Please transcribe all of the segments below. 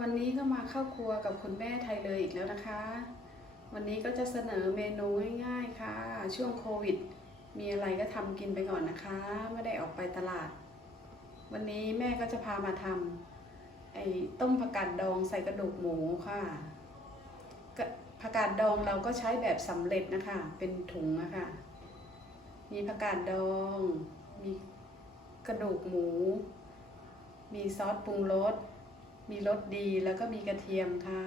วันนี้ก็มาเข้าครัวกับคุณแม่ไทยเลยอีกแล้วนะคะ วันนี้ก็จะเสนอเมนูง่ายๆค่ะ ช่วงโควิด มีอะไรก็ทำกินไปก่อนนะคะ ไม่ได้ออกไปตลาด วันนี้แม่ก็จะพามาทำไอ้ต้มผักกาดดองใส่กระดูกหมูค่ะกะผักกาดดองเราก็ใช้แบบสำเร็จนะคะ เป็นถุงนะคะ มีผักกาดดอง มีกระดูกหมู มีซอสปรุงรส มีรสดีแล้วก็มีกระเทียมค่ะ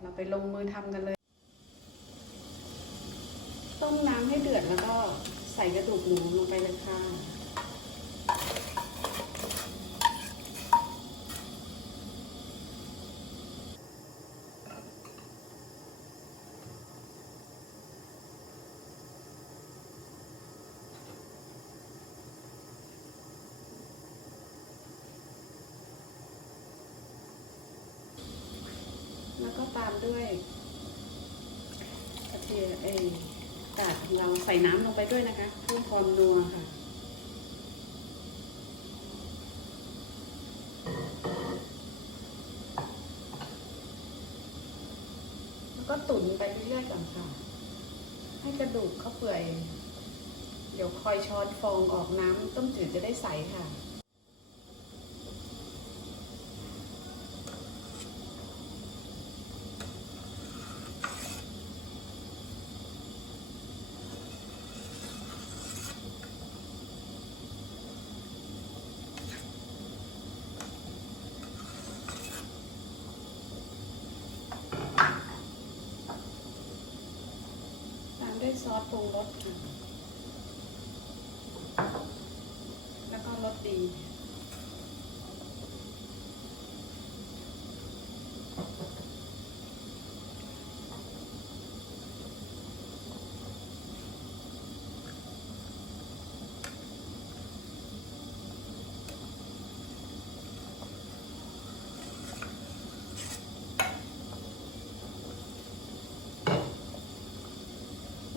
เราไปลงมือทำกันเลย ต้มน้ำให้เดือดแล้วก็ใส่กระดูกหมูลงไปเลยค่ะ แล้วก็ตามด้วยกระเทียมเอยกาดของเราใส่น้ำลงไปด้วยนะคะเพื่อความนัวค่ะแล้วก็ตุ๋นไปเรื่อยๆก่อนค่ะ ให้กระดูกเขาเปื่อย เดี๋ยวคอยช้อนฟองออกน้ำต้มจืดจะได้ใสค่ะ ตามด้วยซอ สปรุงรสแล้วก็รสดี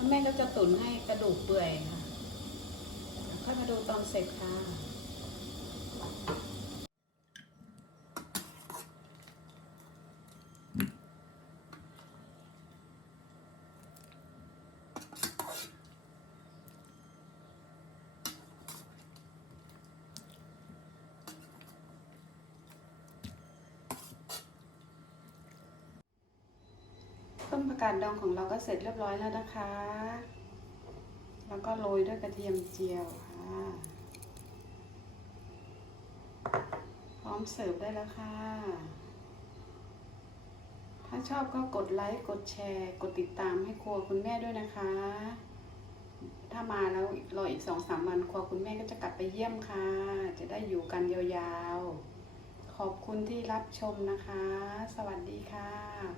แม่ก็จะตุ๋นให้กระดูกเปื่อยค่ะ ค่อยมาดูตอนเสร็จค่ะ มผักกาดดองของเราก็เสร็จเรียบร้อยแล้วนะคะ แล้วก็โรยด้วยกระเทียมเจียวค่ะ พร้อมเสิร์ฟได้แล้วค่ะ ถ้าชอบก็กดไลค์ กดแชร์ กดติดตามให้ครัวคุณแม่ด้วยนะคะ ถ้ามาแล้วรออีกสองสามวันครัวคุณแม่ก็จะกลับไปเยี่ยมค่ะ จะได้อยู่กันยาวๆ ขอบคุณที่รับชมนะคะ สวัสดีค่ะ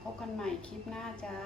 พบกันใหม่คลิปหน้าจ้า